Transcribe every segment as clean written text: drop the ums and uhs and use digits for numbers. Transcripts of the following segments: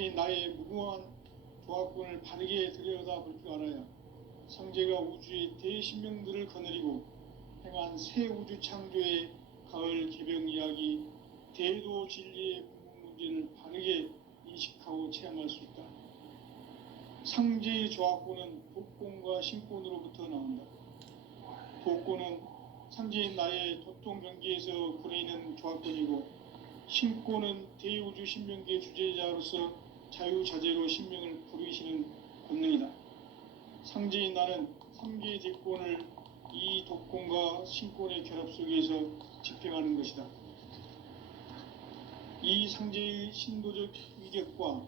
상제인 나의 무궁한 조합군을 바르게 들여다볼 줄 알아야 상제가 우주의 대신명들을 거느리고 행한 새 우주 창조의 가을 개병 이야기, 대도 진리의 궁극 문제를 바르게 인식하고 체험할 수 있다. 상제의 조합군은 독곤과 신곤으로부터 나온다. 독곤은 상제인 나의 도통 경기에서 구해있는 조합군이고, 신곤은 대우주 신명기의 주제자로서 자유자재로 신명을 부르시는 권능이다. 상제인 나는 3개의 대권을 이 독곤과 신곤의 결합 속에서 집행하는 것이다. 이 상제의 신도적 위격과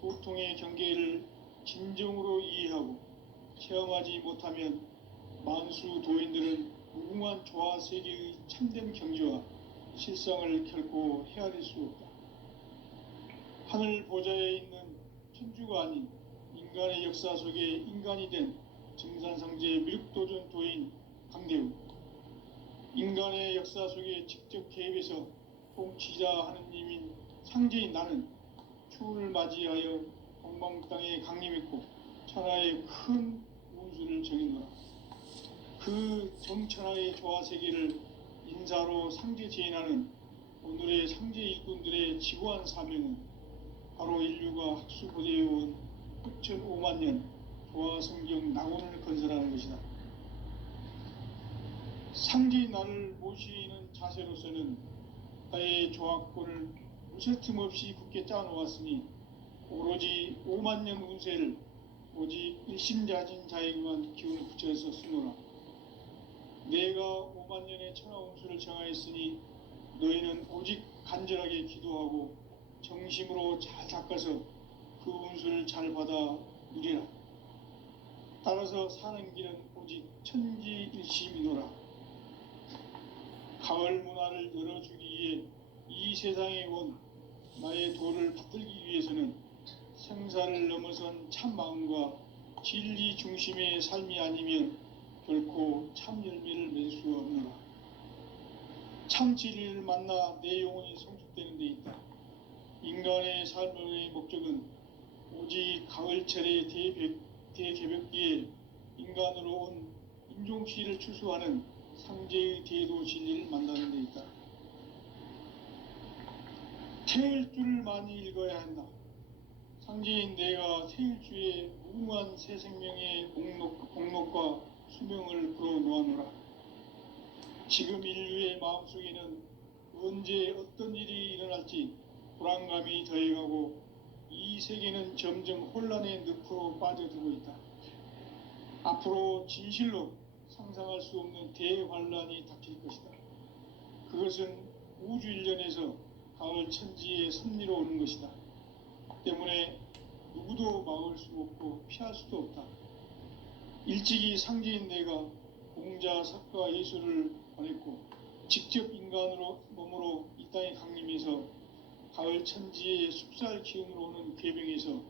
도통의 경계를 진정으로 이해하고 체험하지 못하면 만수 도인들은 무궁한 조화 세계의 참된 경지와 실상을 결코 헤아릴 수 없다. 하늘 보좌에 있는 천주가 아닌 인간의 역사 속에 인간이 된 증산상제 미륵도전 도인 강대우, 인간의 역사 속에 직접 개입해서 통치자 하느님인 상제인 나는 추운을 맞이하여 동방 땅에 강림했고 천하의 큰 운수를 정했노라. 그 정천하의 조화세계를 인사로 상제 제인하는 오늘의 상제 일꾼들의 지구한 사명은 바로 인류가 학수고대해온 6,500만 년 조화성경 낙원을 건설하는 것이다. 상제인 나를 모시는 자세로서는 나의 조합권을 무쇠틈 없이 굳게 짜놓았으니 오로지 5만 년 운세를 오직 일심자진 자에게만 기운을 붙여서 쓰노라. 내가 5만 년의 천하 운수를 정하였으니 너희는 오직 간절하게 기도하고 정심으로 잘 닦아서 그 운수를 잘 받아 누리라. 따라서 사는 길은 오직 천지일심이노라. 가을 문화를 열어주기 위해 이 세상에 온 나의 도를 받들기 위해서는 생사를 넘어선 참 마음과 진리 중심의 삶이 아니면 결코 참 열매를 맺을 수 없노라. 참 진리를 만나 내 영혼이 성숙되는 데 있다. 인간의 삶의 목적은 오직 가을철의 대개벽기에 인간으로 온 인종시를 추수하는 상제의 대도 진리를 만나는 데 있다. 태일주를 많이 읽어야 한다. 상제인 내가 태일주의 무궁한 새 생명의 목록과 수명을 풀어놓아노라. 지금 인류의 마음속에는 언제 어떤 일이 일어날지 불안감이 더해가고 이 세계는 점점 혼란의 늪으로 빠져들고 있다. 앞으로 진실로 상상할 수 없는 대환란이 닥칠 것이다. 그것은 우주 일련에서 가을 천지의 섭리로 오는 것이다. 때문에 누구도 막을 수 없고 피할 수도 없다. 일찍이 상제인 내가 공자, 석가, 예수를 보냈고 직접 인간으로 몸으로 이 땅에 강림해서 가을 천지의 숲살 기운으로 오는 궤병에서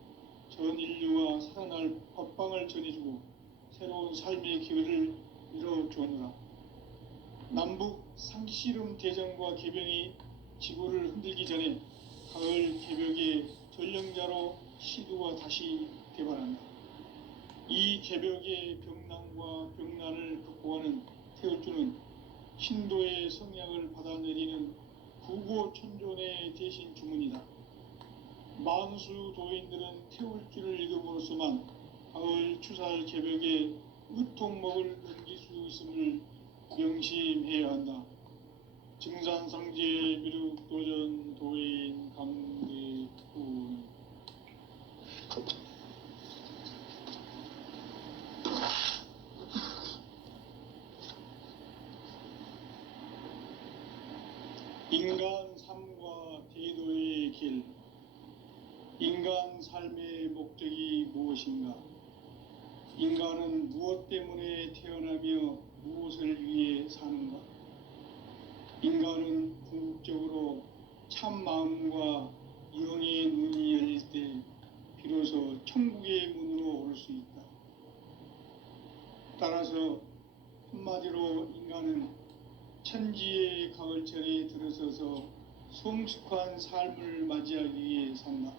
전 인류와 살아날 법방을 전해주고 새로운 삶의 기회를 이뤄주었노라. 남북 상씨름 대전과 개병이 지구를 흔들기 전에 가을 개벽의 전령자로 시두가 다시 개발한다. 이 개벽의 병난과 병난을 극복하는 태울주는 신도의 성향을 받아내리는 구고천존의 대신 주문이다. 만수 도인들은 태울주를 읽음으로써만 가을 추살 개벽에 으통목을 넘길 수 있음을 명심해야 한다. 증산상제 미륵도전 도인 강대훈. 인간 삶과 대도의 길. 인간 삶의 목적이 무엇인가? 인간은 무엇 때문에 태어나며 무엇을 위해 사는가? 인간은 궁극적으로 참 마음과 영의 눈이 열릴 때 비로소 천국의 문으로 올 수 있다. 따라서 한마디로 인간은 천지의 가을철에 들어서서 성숙한 삶을 맞이하기 위해 산다.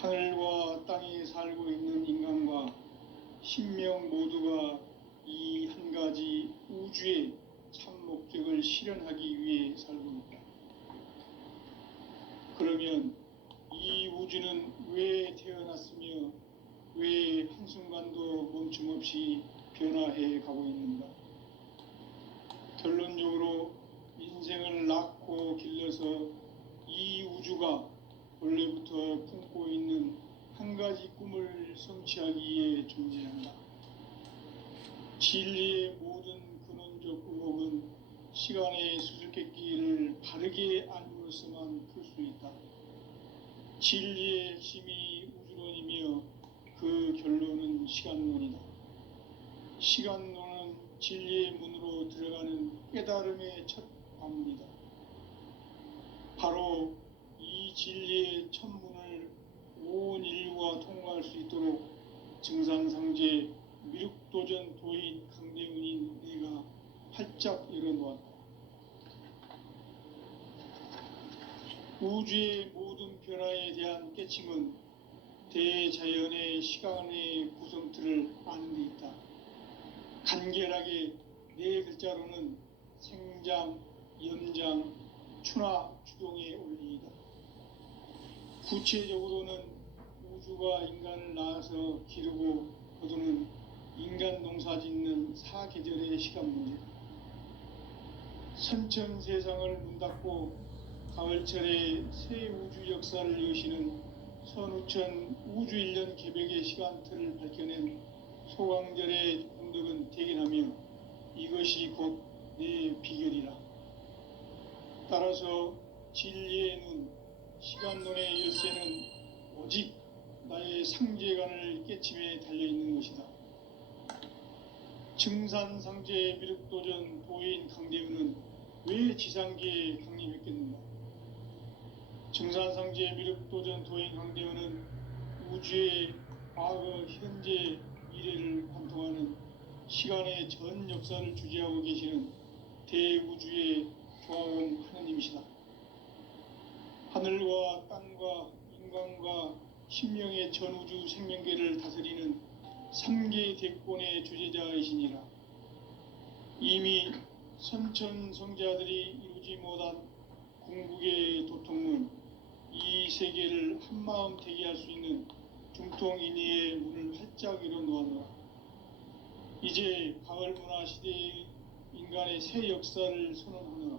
하늘과 땅에 살고 있는 인간과 신명 모두가 이 한 가지 우주의 참 목적을 실현하기 위해 살고 있다. 그러면 이 우주는 왜 태어났으며 왜 한순간도 멈춤없이 변화해 가고 있는가? 결론적으로 인생을 낳고 길러서 이 우주가 원래부터 품고 있는 한 가지 꿈을 성취하기 위해 존재한다. 진리의 모든 근원적 의혹은 시간의 수수께끼를 바르게 알므로서만 풀 수 있다. 진리의 핵심이 우주론이며 그 결론은 시간론이다. 시간론은 진리의 문으로 들어가는 깨달음의 첫 관문이다. 바로 이 진리의 첫 문을 온 인류가 통과할 수 있도록 증상상제 미륵도전 도인 강대훈인 내가 활짝 열어놓았다. 우주의 모든 변화에 대한 깨침은 대자연의 시간의 구성틀을 아는 데 있다. 간결하게 네 글자로는 생장, 연장, 추나 추동의 원리이다. 구체적으로는 우주가 인간을 낳아서 기르고 거두는 인간 농사 짓는 사계절의 시간 문제다. 선천 세상을 문 닫고 가을철에 새 우주 역사를 여시는 선우천 우주 1년 개벽의 시간틀을 밝혀낸 소강절의 공덕은 대견하며 이것이 곧 내 비결이라. 따라서 진리의 눈, 시간론의 열쇠는 오직 나의 상제관을 깨침에 달려있는 것이다. 증산상제 미륵도전 도인 강대훈은 왜 지상계에 강림했겠는가? 증산상제 미륵도전 도인 강대훈은 우주의 과거, 현재, 미래를 관통하는 시간의 전 역사를 주재하고 계시는 대우주의 조화원 하느님이시다. 하늘과 땅과 인간과 신명의 전우주 생명계를 다스리는 3계 대권의 주재자이시니라. 이미 선천성자들이 이루지 못한 궁극의 도통문, 이 세계를 한마음 되게 할 수 있는 중통인의의 문을 활짝 열어놓았노라. 이제 가을 문화 시대의 인간의 새 역사를 선언하노라.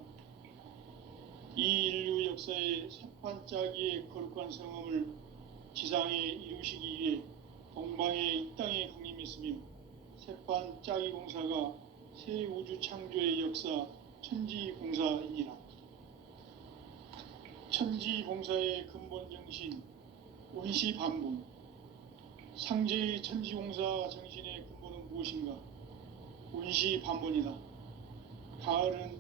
이 인류 역사의 새판짜기의 거룩한 성험을 지상에 이루시기 위해 동방의 이 땅에 강림했으며 새판짜기 공사가 새 우주 창조의 역사 천지공사이니라. 천지공사의 근본 정신 원시반본, 상제의 천지공사 정신의 근본은 무엇인가? 원시반본이다. 가을은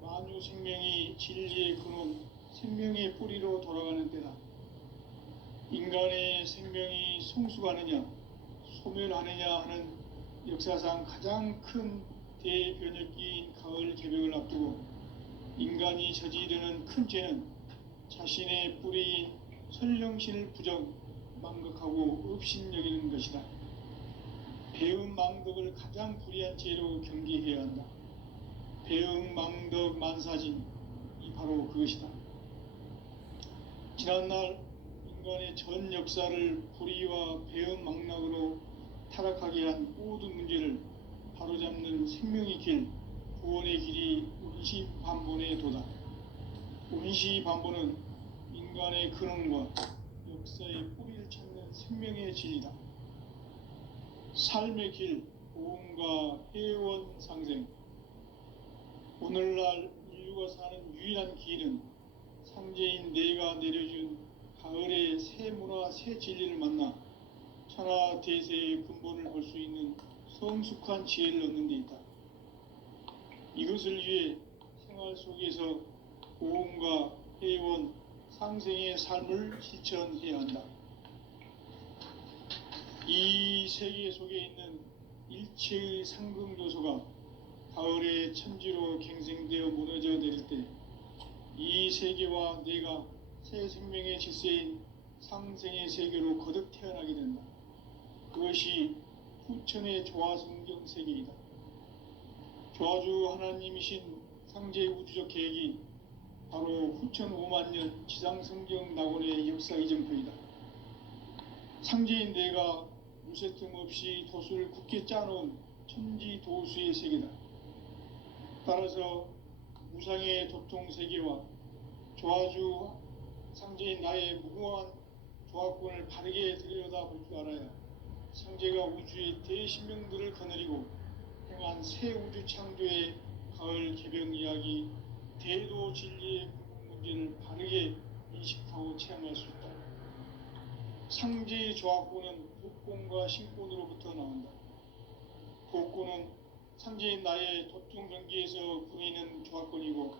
만유 생명이 진리의 근원, 생명의 뿌리로 돌아가는 때다. 인간의 생명이 성숙하느냐, 소멸하느냐 하는 역사상 가장 큰 대변혁기인 가을 개벽을 앞두고 인간이 저지르는 큰 죄는 자신의 뿌리인 설령신을 부정, 망극하고 업신여기는 것이다. 배음 망덕을 가장 불의한 죄로 경계해야 한다. 배음 망덕 만사진이 바로 그것이다. 지난날 인간의 전 역사를 불의와 배음 망락으로 타락하게 한 모든 문제를 바로잡는 생명의 길, 구원의 길이 원시반본의 도다. 원시반본은 인간의 근원과 역사의 뿌리를 찾는 생명의 진리다. 삶의 길, 보험과 회원 상생. 오늘날 인류가 사는 유일한 길은 상제인 내가 내려준 가을의 새 문화, 새 진리를 만나 천하 대세의 근본을 볼 수 있는 성숙한 지혜를 얻는 데 있다. 이것을 위해 생활 속에서 보험과 회원, 상생의 삶을 실천해야 한다. 이 세계 속에 있는 일체의 상금조소가 가을의 천지로 갱생되어 무너져 내릴 때 이 세계와 내가 새 생명의 질서인 상생의 세계로 거듭 태어나게 된다. 그것이 후천의 조화성경 세계이다. 조화주 하나님이신 상제의 우주적 계획이 바로 후천 5만 년 지상성경 낙원의 역사 이정표이다. 상제인 내가 무쇠틈 없이 도수를 굳게 짜놓은 천지 도수의 세계다. 따라서 무상의 도통 세계와 조화주 상제인 나의 무궁한 조화권을 바르게 들여다볼 줄 알아야 상제가 우주의 대신명들을 거느리고 행한 새 우주 창조의 가을 개병 이야기, 대도 진리의 문제를 바르게 인식하고 체험할 수 있다. 상제의 조화권은 복권과 신권으로부터 나온다. 복권은 상제인 나의 도통 경기에서 보이는 조화권이고,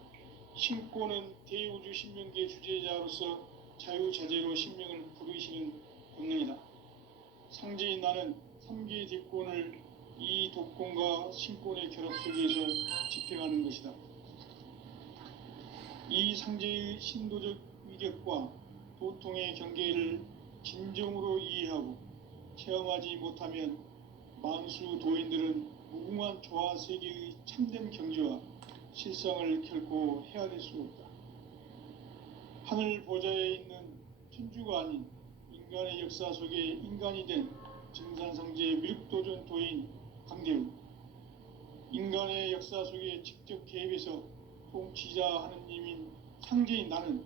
신권은 대우주 신명계 주제자로서 자유자재로 신명을 부르시는 권능이다. 상제인 나는 3개의 뒷권을 이 독권과 신권의 결합 속에서 집행하는 것이다. 이 상제의 신도적 위격과 도통의 경계를 진정으로 이해하고 체험하지 못하면 만수 도인들은 무궁한 조화 세계의 참된 경지와 실상을 결코 헤아릴 수 없다. 하늘 보좌에 있는 천주가 아닌 인간의 역사 속에 인간이 된 증산상제의 미륵도전 도인 강대우, 인간의 역사 속에 직접 개입해서 통치자 하느님인 상제인 나는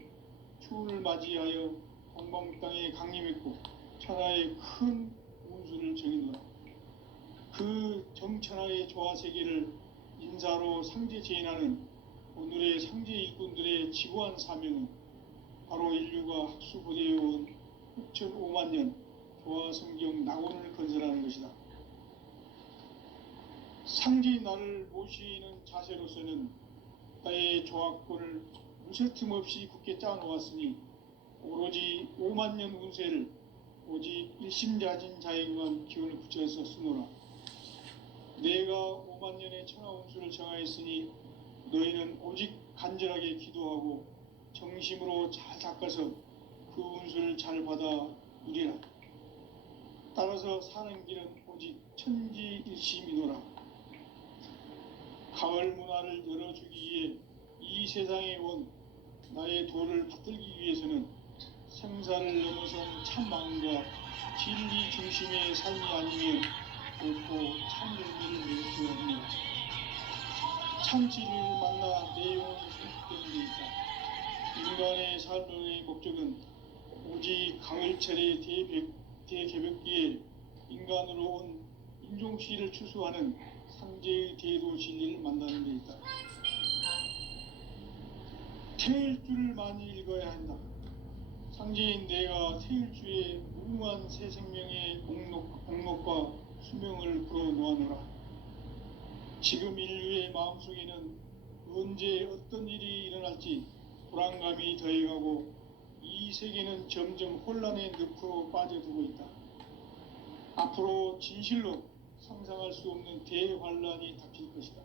추운을 맞이하여 동방 땅에 강림했고 천하의 큰 운수를 정의노라. 그 정천하의 조화 세계를 인사로 상제 제인하는 오늘의 상제 일꾼들의 지구한 사명은 바로 인류가 학수고대해온 6,5만 년 조화 성경 낙원을 건설하는 것이다. 상제인 나를 모시는 자세로서는 나의 조화권을 무쇠틈 없이 굳게 짜놓았으니 오로지 5만 년 운세를 오직 일심자진 자에게만 기운을 붙여서 쓰노라. 내가 5만 년의 천하 운수를 정하였으니 너희는 오직 간절하게 기도하고 정심으로 잘 닦아서 그 운수를 잘 받아 누리라. 따라서 사는 길은 오직 천지일심이노라. 가을 문화를 열어주기 위해 이 세상에 온 나의 도를 받들기 위해서는 생사를 넘어선 참마음과 진리 중심의 삶이 아니면 결코 참 의미를 누릴 수 없느니라. 참 진리를 만나 내 영혼이 성숙되는 데 있다. 인간의 삶의 목적은 오직 가을철의 대개벽기에 인간으로 온 인종시를 추수하는 상제의 대도 진리를 만나는 데 있다. 태일주를 많이 읽어야 한다. 상제인 내가 태일주의 무궁한 새 생명의 공록과 수명을 불어놓아노라. 지금 인류의 마음속에는 언제 어떤 일이 일어날지 불안감이 더해가고 이 세계는 점점 혼란의 늪으로 빠져들고 있다. 앞으로 진실로 상상할 수 없는 대환란이 닥칠 것이다.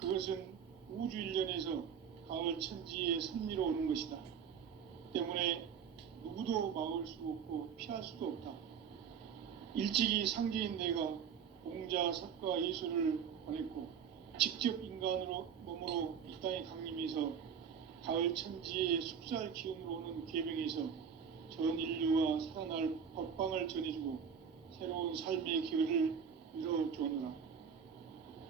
그것은 우주 일련에서 가을 천지의 섭리로 오는 것이다. 때문에 누구도 막을 수 없고 피할 수도 없다. 일찍이 상제인 내가 공자, 석가, 예수를 보냈고 직접 인간으로 몸으로 이 땅에 강림해서 가을 천지의 숙살 기운으로 오는 계병에서 전 인류와 살아날 법방을 전해주고 새로운 삶의 기회를 이뤄주오노라.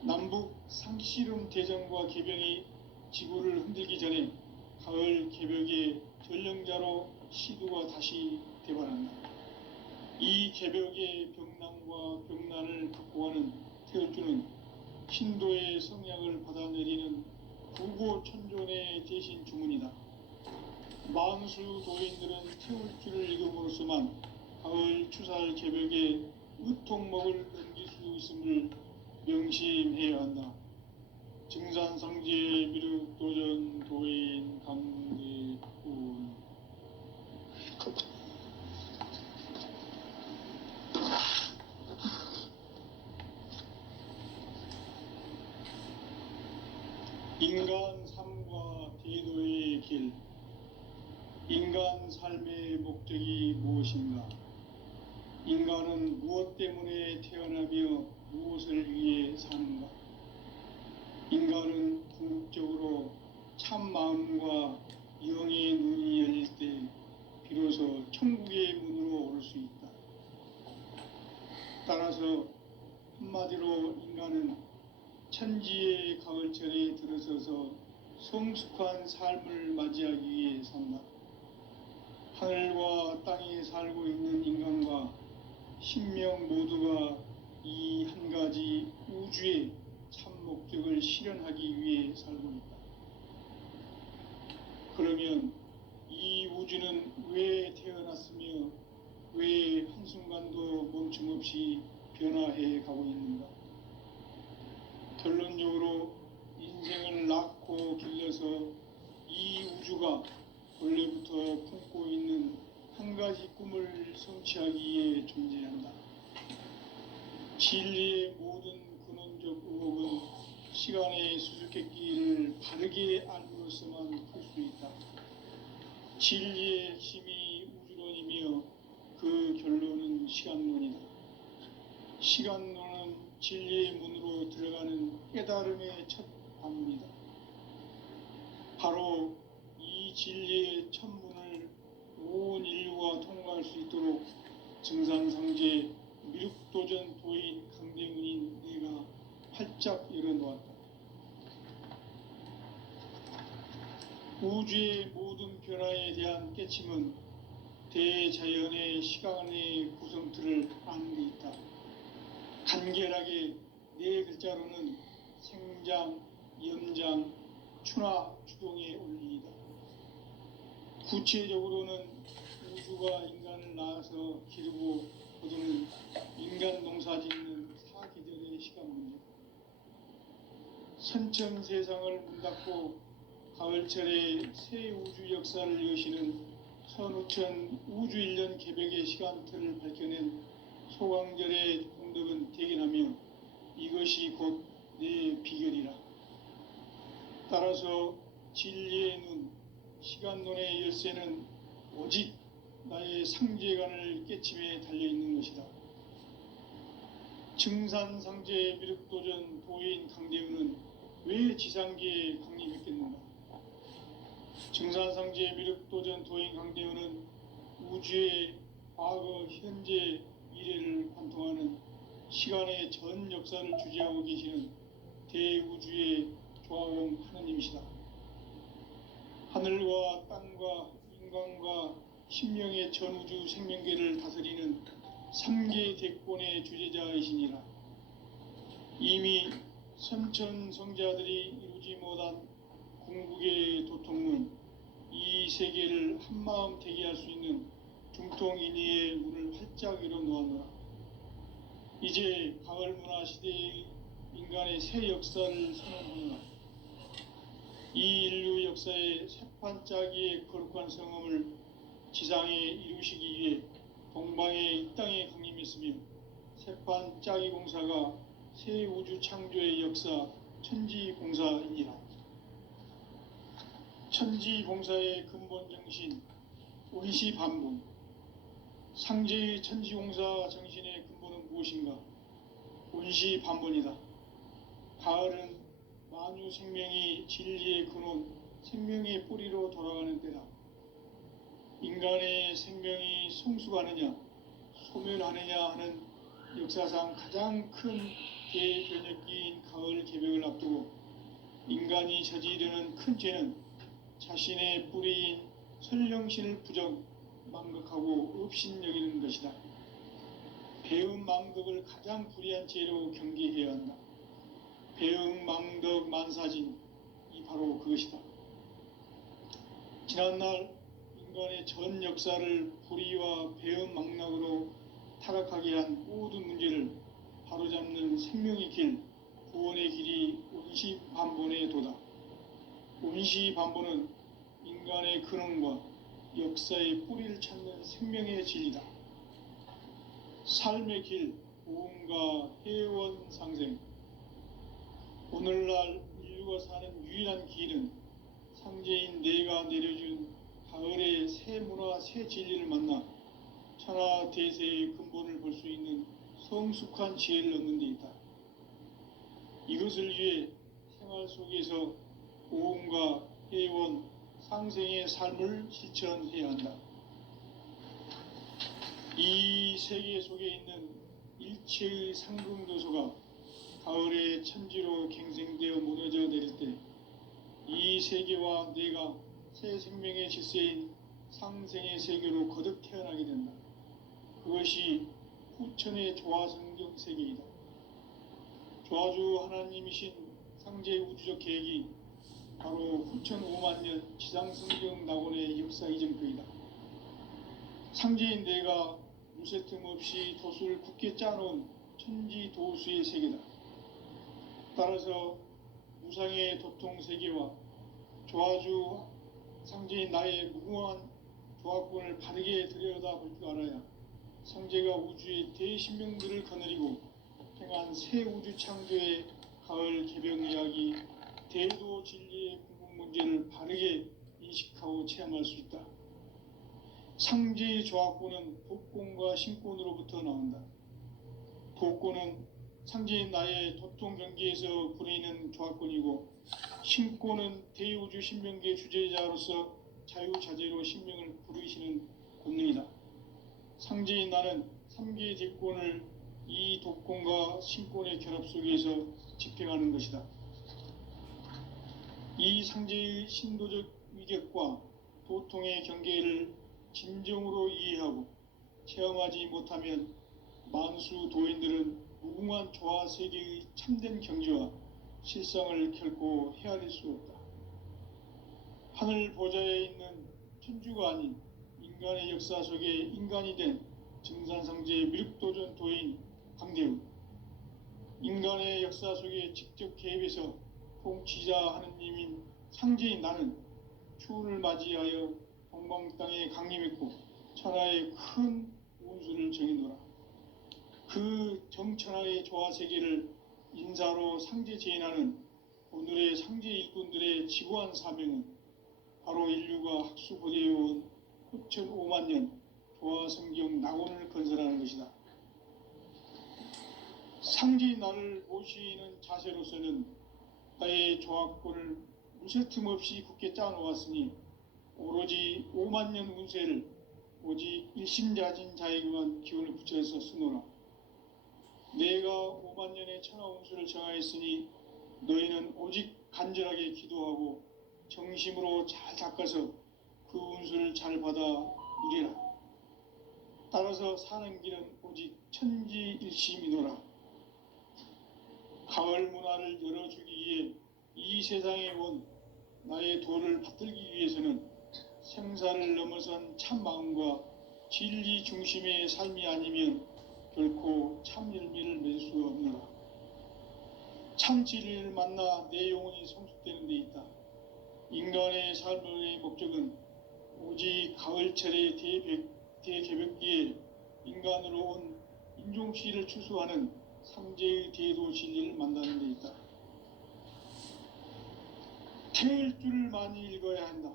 남북 상씨름 대전과 계병이 지구를 흔들기 전에 가을 개벽의 전령자로 시두가 다시 대발한다. 이 개벽의 병난과 병난을 극복하는 태울주는 신도의 성약을 받아내리는 구고천존의 대신 주문이다. 만수 도인들은 태울주를 읽음으로써만 가을 추살 개벽의 의통목을 넘길 수 있음을 명심해야 한다. 증산상제 미륵도전 도인 강대훈. 인간 삶과 대도의 길. 인간 삶의 목적이 무엇인가? 인간은 무엇 때문에 태어나며 무엇을 위해 사는가? 인간은 궁극적으로 참 마음과 영의 눈이 열릴 때 비로소 천국의 문으로 올 수 있다. 따라서 한마디로 인간은 천지의 가을철에 들어서서 성숙한 삶을 맞이하기 위해 산다. 하늘과 땅에 살고 있는 인간과 신명 모두가 이 한 가지 우주의 참 목적을 실현하기 위해 살고 있다. 그러면 이 우주는 왜 태어났으며 왜 한순간도 멈춤없이 변화해 가고 있는가? 결론적으로 인생을 낳고 길러서 이 우주가 원래부터 품고 있는 한 가지 꿈을 성취하기 위해 존재한다. 진리의 모든 근원적 의혹은 시간의 수수께끼를 바르게 알므로서만 풀 수 있다. 진리의 힘이 우주론이며 그 결론은 시간론이다. 시간론은 진리의 문으로 들어가는 깨달음의 첫 방문이다. 바로 이 진리의 첫 문을 온 인류가 통과할 수 있도록 증산상제 미륵도전 도인 강대문인 내가 활짝 열어놓았다. 우주의 모든 변화에 대한 깨침은 대자연의 시간의 구성틀을 아는 데 있다. 간결하게 네 글자로는 생장, 염장, 추나 추동의 원리이다. 구체적으로는 우주가 인간을 낳아서 기르고 거두는 인간 농사 짓는 사계절의 시간 문제. 선천 세상을 문 닫고 가을철에 새 우주 역사를 여시는 선우천 우주 1년 개벽의 시간틀을 밝혀낸 소강절의 공덕은 대견하며 이것이 곧 내 비결이라. 따라서 진리의 눈, 시간론의 열쇠는 오직 나의 상제관을 깨침에 달려있는 것이다. 증산상제 미륵도전 도인 강대우는 왜 지상계에 강림했겠는가? 증산상제 미륵도전 도인 강대우는 우주의 과거, 현재, 미래를 관통하는 시간의 전 역사를 주재하고 계시는 대우주의 조화공 하느님이시다. 하늘과 땅과 인간과 신명의 전우주 생명계를 다스리는 3계 대권의 주재자이시니라. 이미 선천성자들이 이루지 못한 궁극의 도통문, 이 세계를 한마음 대기할 수 있는 중통인의의 문을 활짝 열어놓았노라. 이제 가을문화 시대의 인간의 새 역사를 선언하노라. 이 인류 역사의 새판짜기의 거룩한 성음을 지상에 이루시기 위해 동방의 이 땅에 강림했으며 새판짜기 공사가 새 우주 창조의 역사 천지봉사이니라. 천지봉사의 근본 정신 원시반분. 상제의 천지공사 정신의 근본은 무엇인가? 원시반분이다. 가을은 만유 생명이 진리의 근원, 생명의 뿌리로 돌아가는 때다. 인간의 생명이 성숙하느냐, 소멸하느냐 하는 역사상 가장 큰 대변혁기인 가을 개벽을 앞두고 인간이 저지르는 큰 죄는 자신의 뿌리인 설령신을 부정, 망극하고 업신여기는 것이다. 배음 망덕을 가장 불의한 죄로 경계해야 한다. 배음 망덕 만사진, 이 바로 그것이다. 지난날 인간의 전 역사를 불의와 배음 망락으로 타락하게 한 모든 문제를 바로잡는 생명의 길, 구원의 길이 원시반본의 도다. 원시반본은 인간의 근원과 역사의 뿌리를 찾는 생명의 진리다. 삶의 길, 보험과 회원 상생. 오늘날 인류가 사는 유일한 길은 상제인 내가 내려준 가을의 새 문화, 새 진리를 만나 천하 대세의 근본을 볼 수 있는 성숙한 지혜를 얻는 데 있다. 이것을 위해 생활 속에서 고음과 회원, 상생의 삶을 실천해야 한다. 이 세계 속에 있는 일체의 상승도소가 가을의 천지로 갱생되어 무너져 내릴 때 이 세계와 내가 새 생명의 질서인 상생의 세계로 거듭 태어나게 된다. 그것이 후천의 조화성경 세계이다. 조화주 하나님이신 상제 우주적 계획이 바로 후천 5만 년 지상성경 낙원의 역사 이전표이다. 상제인 내가 무쇠틈 없이 도수를 굳게 짜놓은 천지 도수의 세계다. 따라서 무상의 도통 세계와 조화주 상제인 나의 무궁한 조화권을 바르게 들여다볼 줄 알아야 상제가 우주의 대신명들을 거느리고 행한 새 우주 창조의 가을 개병 이야기, 대도 진리의 궁극 문제를 바르게 인식하고 체험할 수 있다. 상제의 조화권은 복권과 신권으로부터 나온다. 복권은 상제인 나의 도통 경계에서 부리는 조화권이고, 신권은 대우주 신명계 주제자로서 자유자재로 신명을 부르시는 권능이다. 상제인 나는 3개의 대권을 이 도권과 신권의 결합 속에서 집행하는 것이다. 이 상제의 신도적 위격과 도통의 경계를 진정으로 이해하고 체험하지 못하면 만수 도인들은 무궁한 조화 세계의 참된 경지와 실상을 결코 헤아릴 수 없다. 하늘 보좌에 있는 천주가 아닌 인간의 역사 속에 인간이 된 증산상제 미륵도전 도인 강대우, 인간의 역사 속에 직접 개입해서 통치자 하느님인 상제인 나는 추운을 맞이하여 동방 땅에 강림했고 천하의 큰 운수를 정해놓으라. 그 정천하의 조화세계를 인사로 상제 제인하는 오늘의 상제 일꾼들의 지구한 사명은 바로 인류가 학수고대해온 후천 5만 년 조화성경 낙원을 건설하는 것이다. 상제인 나를 모시는 자세로서는 나의 조화권을 무쇠틈 없이 굳게 짜놓았으니 오로지 5만 년 운세를 오직 일심자진 자에게만 기운을 붙여서 쓰노라. 내가 5만 년의 천하 운수를 정하였으니 너희는 오직 간절하게 기도하고 정심으로 잘 닦아서 그 운수를 잘 받아 누리라. 따라서 사는 길은 오직 천지일심이노라. 가을 문화를 열어주기 위해 이 세상에 온 나의 도를 받들기 위해서는 생사를 넘어선 참 마음과 진리 중심의 삶이 아니면 결코 참 열매를 맺을 수 없노라. 참 진리를 만나 내 영혼이 성숙되는 데 있다. 인간의 삶의 목적은 오직 가을철의 대개벽기에 인간으로 온 인종시를 추수하는 상제의 대도 진리를 만나는 데 있다. 태일주를 많이 읽어야 한다.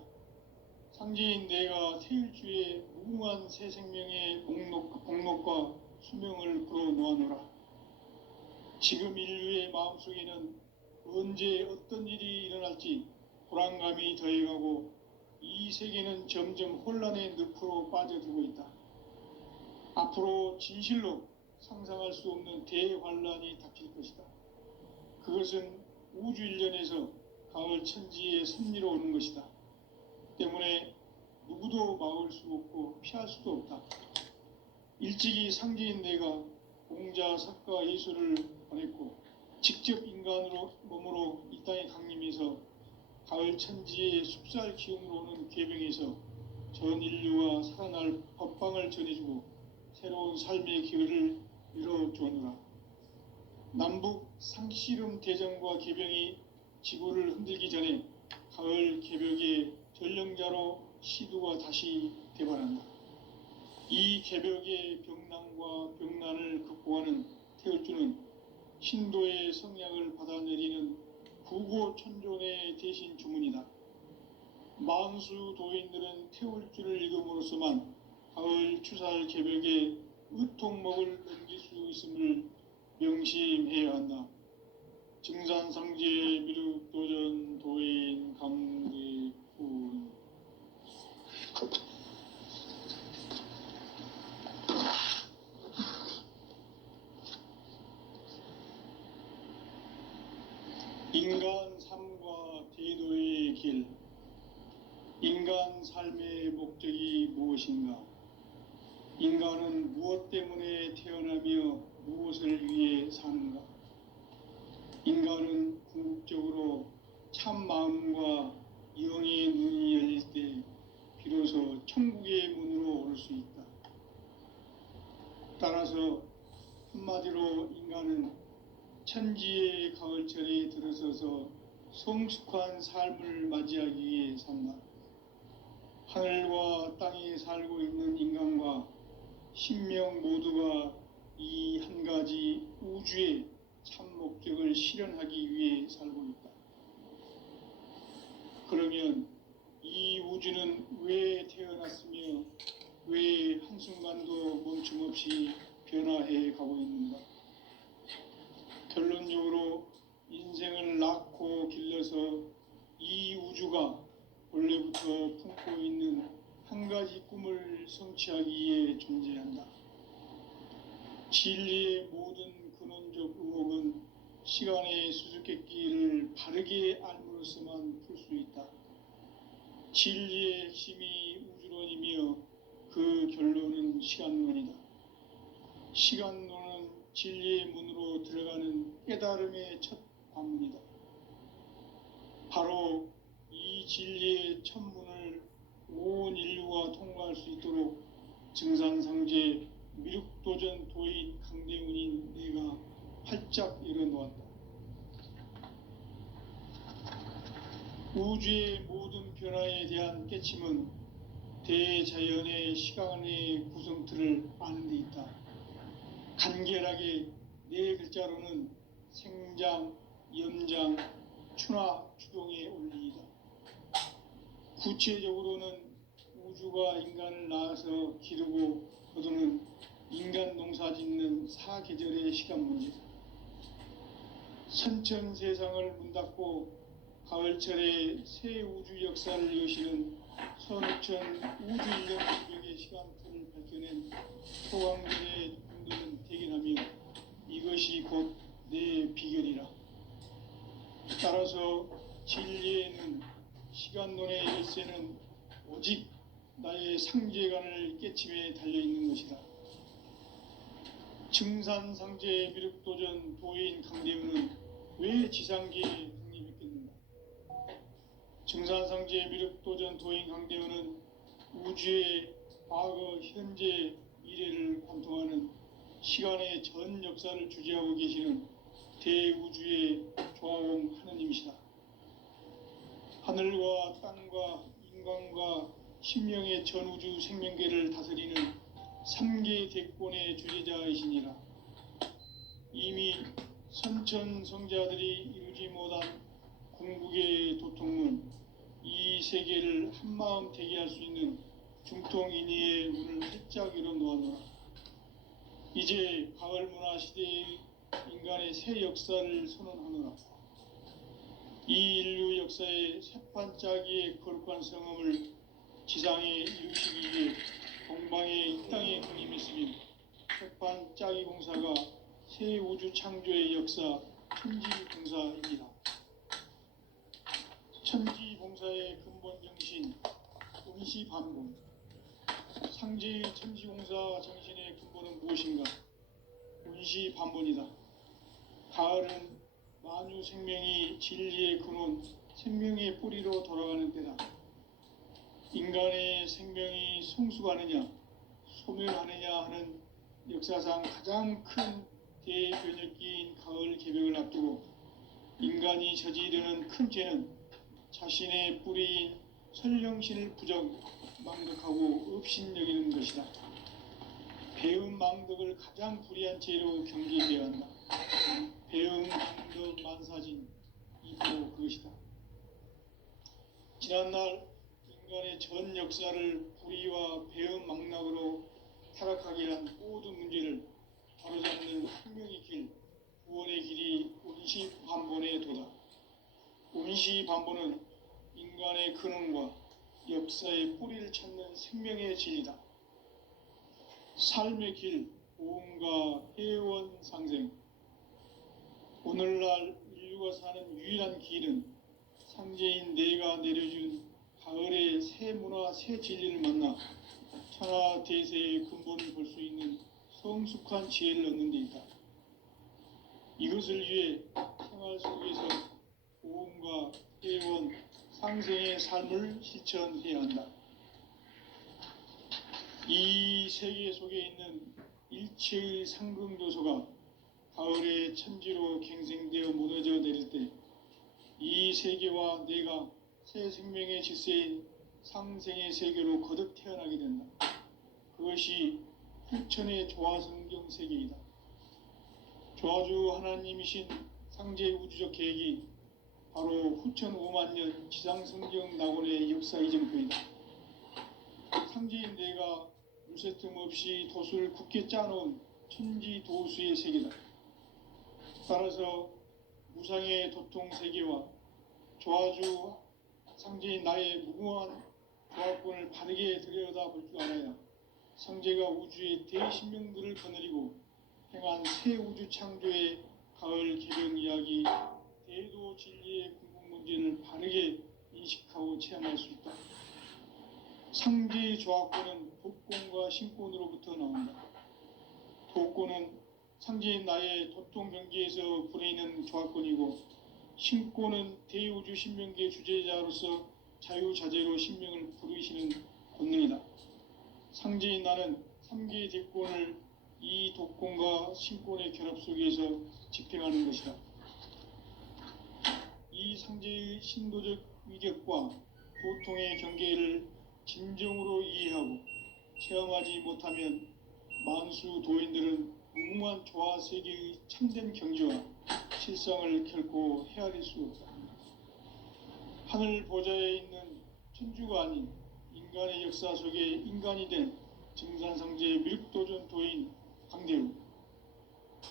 상제인 내가 태일주의 무궁한 새 생명의 목록과 수명을 풀어놓아노라. 지금 인류의 마음속에는 언제 어떤 일이 일어날지 불안감이 더해가고 이 세계는 점점 혼란의 늪으로 빠져들고 있다. 앞으로 진실로 상상할 수 없는 대환란이 닥칠 것이다. 그것은 우주 일련에서 가을 천지의 섭리로 오는 것이다. 때문에 누구도 막을 수 없고 피할 수도 없다. 일찍이 상제인 내가 공자, 석가, 예수를 보냈고 직접 인간으로 몸으로 이 땅에 강림해서 가을 천지의 숲살 기운으로 오는 계병에서 전 인류가 살아날 법방을 전해주고 새로운 삶의 기회를 열어주었노라. 남북 상씨름 대전과 계병이 지구를 흔들기 전에 가을 개벽의 전령자로 시두가 다시 대발한다. 이 개벽의 병난과 병난을 극복하는 태을주는 신도의 성약을 받아내리는 구고천존의 대신 주문이다. 만수 도인들은 태울 줄을 읽음으로써만 가을 추살 개벽에 의통목을 넘길 수 있음을 명심해야 한다. 증산상제 미륵도전 도인 감대군. 인간 삶과 대도의 길. 인간 삶의 목적이 무엇인가? 인간은 무엇 때문에 태어나며 무엇을 위해 사는가? 인간은 궁극적으로 참 마음과 영의 눈이 열릴 때 비로소 천국의 문으로 올 수 있다. 따라서 한마디로 인간은 천지의 가을철에 들어서서 성숙한 삶을 맞이하기 위해 산다. 하늘과 땅에 살고 있는 인간과 신명 모두가 이 한 가지 우주의 참 목적을 실현하기 위해 살고 있다. 그러면 이 우주는 왜 태어났으며 왜 한순간도 멈춤없이 변화해 가고 있는가? 결론적으로 인생을 낳고 길러서 이 우주가 원래부터 품고 있는 한 가지 꿈을 성취하기 위해 존재한다. 진리의 모든 근원적 의혹은 시간의 수수께끼를 바르게 알므로써만 풀 수 있다. 진리의 핵심이 우주론이며 그 결론은 시간론이다. 시간론은 진리의 문으로 들어가는 깨달음의 첫 관문이다. 바로 이 진리의 첫 문을 온 인류가 통과할 수 있도록 증산상제 미륵도전 도인 강대훈인 내가 활짝 열어놓았다. 우주의 모든 변화에 대한 깨침은 대자연의 시간의 구성틀을 아는 데 있다. 간결하게 네 글자로는 생장, 염장, 추나 추동의 원리이다. 구체적으로는 우주가 인간을 낳아서 기르고 거두는 인간 농사 짓는 사계절의 시간 문제다. 선천 세상을 문 닫고 가을철에 새 우주 역사를 여시는 선우천 우주 1년 200의 시간틀을 밝혀낸 소강들의 꿈들은 대견하며 이것이 곧 내 비결이라. 따라서 진리에는 시간론의 열쇠는 오직 나의 상제관을 깨침에 달려있는 것이다. 증산상제 미륵도전 도인 강대훈은 왜 지상계에 독립했겠는가? 증산상제 미륵도전 도인 강대훈은 우주의 과거, 현재, 미래를 관통하는 시간의 전 역사를 주재하고 계시는 대우주의 조화원 하느님이시다. 하늘과 땅과 인간과 신명의 전우주 생명계를 다스리는 3계 대권의 주재자이시니라. 이미 선천성자들이 이루지 못한 궁극의 도통문, 이 세계를 한마음 되게 할 수 있는 중통인의의 문을 활짝 열어놓았노라. 이제 가을 문화 시대의 인간의 새 역사를 선언하노라. 이 인류 역사의 새판짜기의 거룩한 성음을 지상에 이루시기 위해 동방의 이 땅에 강림했으며 새판짜기 공사가 새 우주 창조의 역사 천지봉사입니다. 천지봉사의 근본 정신 운시반공. 상제의 천지공사 정신의 근본은 무엇인가? 운시반본이다. 가을은 만유 생명이 진리의 근원, 생명의 뿌리로 돌아가는 때다. 인간의 생명이 성숙하느냐, 소멸하느냐 하는 역사상 가장 큰 대변혁기인 가을 개벽을 앞두고 인간이 저지르는 큰 죄는 자신의 뿌리인 설령신을 망덕하고 업신여기는 것이다. 배음 망덕을 가장 불의한 죄로 경계해야 한다. 배음 망덕 만사진 이도 그것이다. 지난날 인간의 전 역사를 불의와 배은망락으로 타락하게 한 모든 문제를 바로잡는 혁명의 길, 구원의 길이 운시반본의 도다. 운시반본은 인간의 근원과 역사의 뿌리를 찾는 생명의 진리다. 삶의 길, 보험과 회원 상생. 오늘날 인류가 사는 유일한 길은 상제인 내가 내려준 가을의 새 문화, 새 진리를 만나 천하 대세의 근본을 볼 수 있는 성숙한 지혜를 얻는 데 있다. 이것을 위해 생활 속에서 보험과 회원, 상생의 삶을 실천해야 한다. 이 세계 속에 있는 일체의 상승조소가 가을의 천지로 갱생되어 무너져 내릴 때 이 세계와 내가 새 생명의 질서인 상생의 세계로 거듭 태어나게 된다. 그것이 후천의 조화성경 세계이다. 조화주 하나님이신 상제 우주적 계획이 바로 후천 5만 년 지상성경 낙원의 역사 이정표이다. 상제인 내가 물새틈 없이 도수를 굳게 짜놓은 천지도수의 세계다. 따라서 무상의 도통 세계와 조화주 상제인 나의 무궁한 조합권을 바르게 들여다볼 줄 알아야 상제가 우주의 대신명들을 거느리고 행한 새 우주 창조의 가을 개변 이야기, 대도 진리의 궁극 문제를 바르게 인식하고 체험할 수 있다. 상제의 조합권은 도권과 신권으로부터 나온다. 도권은 상제인 나의 도통 경계에서 부리는 조합권이고, 신권은 대우주 신명계의 주제자로서 자유자재로 신명을 부르시는 권능이다. 상제인 나는 3개의 대권을 이 도권과 신권의 결합 속에서 집행하는 것이다. 이 상제의 신도적 위격과 도통의 경계를 진정으로 이해하고 체험하지 못하면 만수 도인들은 무궁한 조화 세계의 참된 경지와 실상을 결코 헤아릴 수 없다. 하늘 보좌에 있는 천주가 아닌 인간의 역사 속에 인간이 된 증산상제 밀도전 도인 강대우,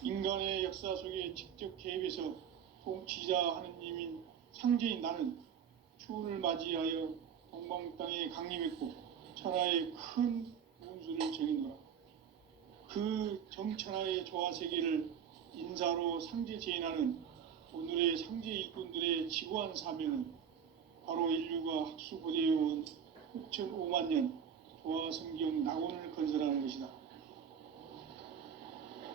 인간의 역사 속에 직접 개입해서 통치자 하느님인 상제인 나는 추운을 맞이하여 동방 땅에 강림했고 천하의 큰 운수를 정의노라. 그 정천하의 조화세계를 인사로 상제 제인하는 오늘의 상제 일꾼들의 지고한 사명은 바로 인류가 학수고대해온 후천 5만 년 조화성경 낙원을 건설하는 것이다.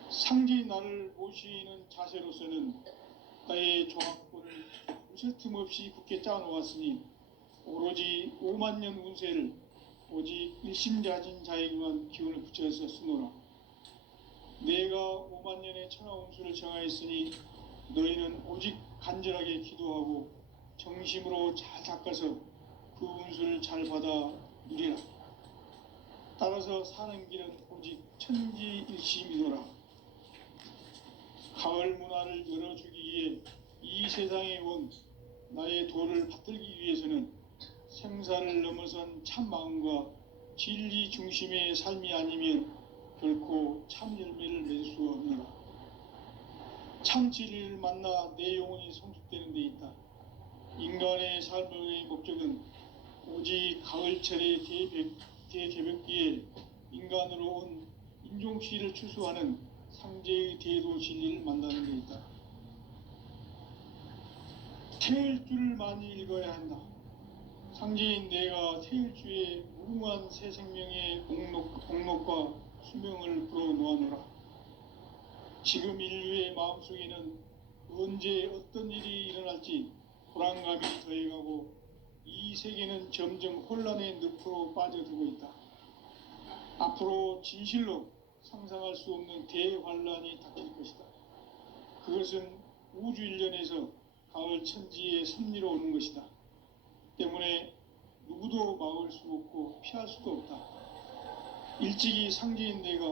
상제인 나를 모시는 자세로서는 나의 조합권을 무쇠틈 없이 굳게 짜놓았으니 오로지 5만 년 운세를 오직 일심자진 자에게만 기운을 붙여서 쓰노라. 내가 5만 년의 천하 운수를 정하였으니 너희는 오직 간절하게 기도하고 정심으로 잘 닦아서 그 운수를 잘 받아 누리라. 따라서 사는 길은 오직 천지일심이노라. 가을 문화를 열어주기 위해 이 세상에 온 나의 도를 받들기 위해서는 생사를 넘어선 참 마음과 진리 중심의 삶이 아니면 결코 참 열매를 맺을 수 없느라. 참 진리를 만나 내 영혼이 성숙되는 데 있다. 인간의 삶의 목적은 오직 가을철의 대개벽기에 인간으로 온 인종시를 추수하는 상제의 대도 진리를 만나는 데 있다. 태일주를 많이 읽어야 한다. 상제인 내가 태일주의 무궁한 새 생명의 공록과 수명을 불어놓아노라. 지금 인류의 마음속에는 언제 어떤 일이 일어날지 불안감이 더해가고 이 세계는 점점 혼란의 늪으로 빠져들고 있다. 앞으로 진실로 상상할 수 없는 대환란이 닥칠 것이다. 그것은 우주 일련에서 가을 천지의 섭리로 오는 것이다. 때문에 누구도 막을 수 없고 피할 수도 없다. 일찍이 상제인 내가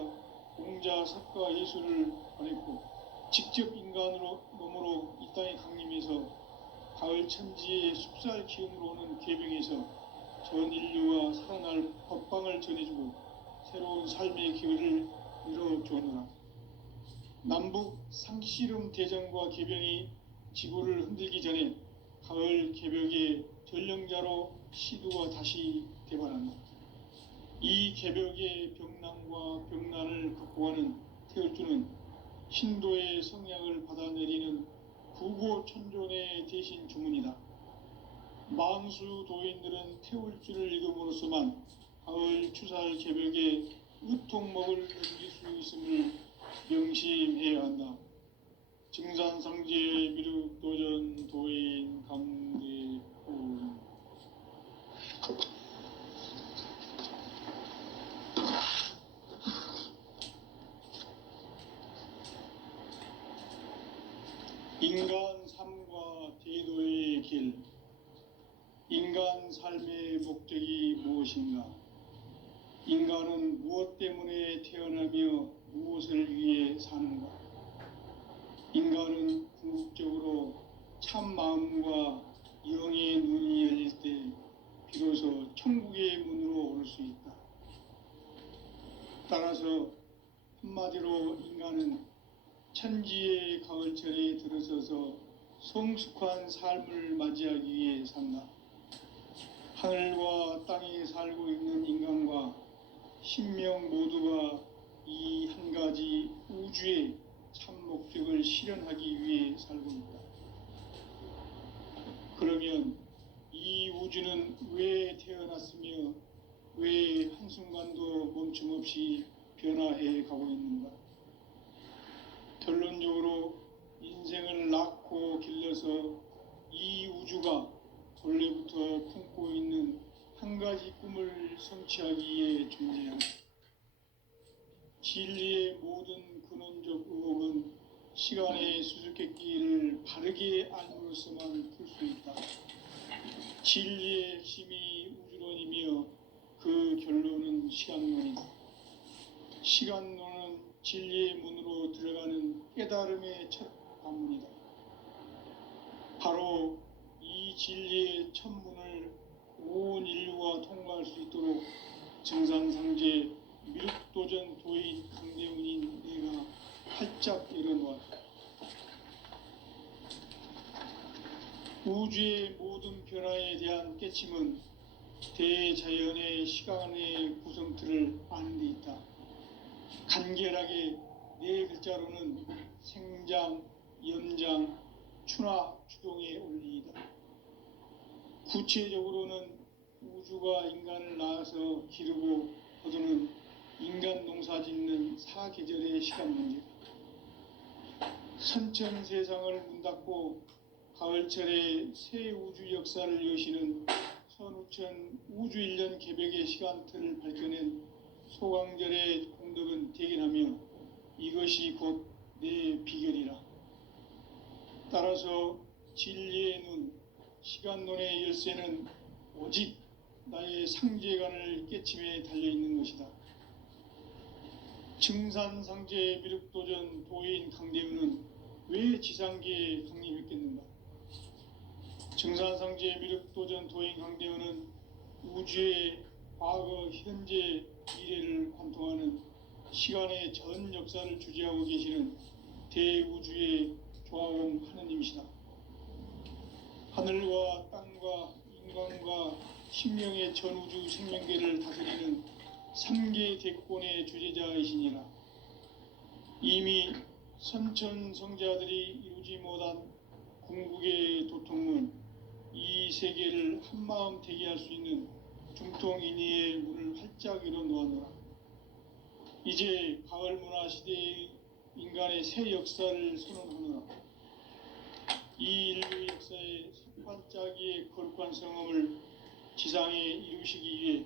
공자, 석가, 예수를 보냈고 직접 인간으로 몸으로 이 땅에 강림해서 가을 천지의 숲살 기운으로 오는 계병에서 전 인류가 살아날 법방을 전해주고 새로운 삶의 기회를 열어주었노라. 남북 상씨름 대전과 개병이 지구를 흔들기 전에 가을 개벽의 전령자로 시두가 다시 대발한다. 이 개벽의 병난과 병난을 극복하는 태울주는 신도의 성량을 받아내리는 구고천존의 대신 주문이다. 만수 도인들은 태울주를 읽음으로써만 가을 추살 개벽의 으통먹을 넘길 수 있음을 명심해야 한다. 증산상제 미륵도전 도인 강대훈. 인간 삶과 대도의 길. 인간 삶의 목적이 무엇인가? 인간은 무엇 때문에 태어나며 무엇을 위해 사는가? 인간은 궁극적으로 참 마음과 영의 눈이 열릴 때 비로소 천국의 문으로 올 수 있다. 따라서 한마디로 인간은 천지의 가을철에 들어서서 성숙한 삶을 맞이하기 위해 산다. 하늘과 땅에 살고 있는 인간과 신명 모두가 이 한 가지 우주의 참 목적을 실현하기 위해 살고 있다. 그러면 이 우주는 왜 태어났으며 왜 한순간도 멈춤없이 변화해 가고 있는가? 결론적으로 인생을 낳고 길러서 이 우주가 원래부터 품고 있는 한 가지 꿈을 성취하기 위해 존재한다. 진리의 모든 근원적 의혹은 시간의 수수께끼를 바르게 알므로써만 풀 수 있다. 진리의 핵심이 우주론이며 그 결론은 시간론이다. 시간론은 진리의 문으로 들어가는 깨달음의 첫 관문이다. 바로 이 진리의 첫 문을 온 인류가 통과할 수 있도록 증산상제 미륵도전 도인 강대훈인 내가 활짝 열어놓았다. 우주의 모든 변화에 대한 깨침은 대자연의 시간의 구성틀을 아는 데 있다. 간결하게 네 글자로는 생장, 연장, 추나 추동의 원리이다. 구체적으로는 우주가 인간을 낳아서 기르고 거두는 인간 농사 짓는 사계절의 시간 문제. 선천 세상을 문 닫고 가을철에 새 우주 역사를 여시는 선우천 우주 1년 개벽의 시간틀을 밝혀낸 소강절의 공덕은 대견하며 이것이 곧 내 비결이라. 따라서 진리의 눈, 시간론의 열쇠는 오직 나의 상제관을 깨침에 달려있는 것이다. 증산상제 미륵도전 도인 강대훈은 왜 지상계에 강림했겠는가? 증산상제 미륵도전 도인 강대훈은 우주의 과거, 현재, 미래를 관통하는 시간의 전 역사를 주재하고 계시는 대우주의 조화원 하느님이시다. 하늘과 땅과 인간과 신명의 전우주 생명계를 다스리는 3계 대권의 주재자이시니라. 이미 선천성자들이 이루지 못한 궁극의 도통문, 이 세계를 한마음 되게 할 수 있는 중통인의의 문을 활짝 열어놓았노라. 이제 가을 문화 시대의 인간의 새 역사를 선언하노라. 이 인류 역사의 석반짜기의 거룩한 성험을 지상에 이루시기 위해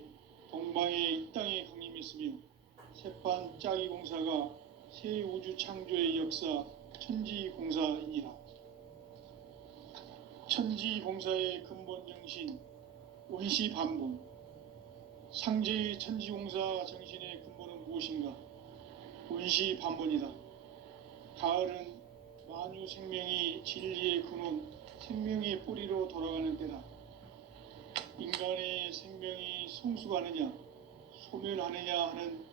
동방에 이 땅에 강림했으며 새반짜기 공사가 새 우주 창조의 역사 천지공사이니라. 천지공사의 근본 정신 원시반복. 상제의 천지공사 정신의 근본은 무엇인가? 원시반복이다. 가을은 만유 생명이 진리의 근원, 생명의 뿌리로 돌아가는 때다. 인간의 생명이 성숙하느냐 소멸하느냐 하는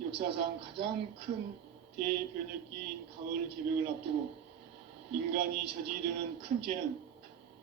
역사상 가장 큰 대변혁기인 가을 개벽을 앞두고 인간이 저지르는 큰 죄는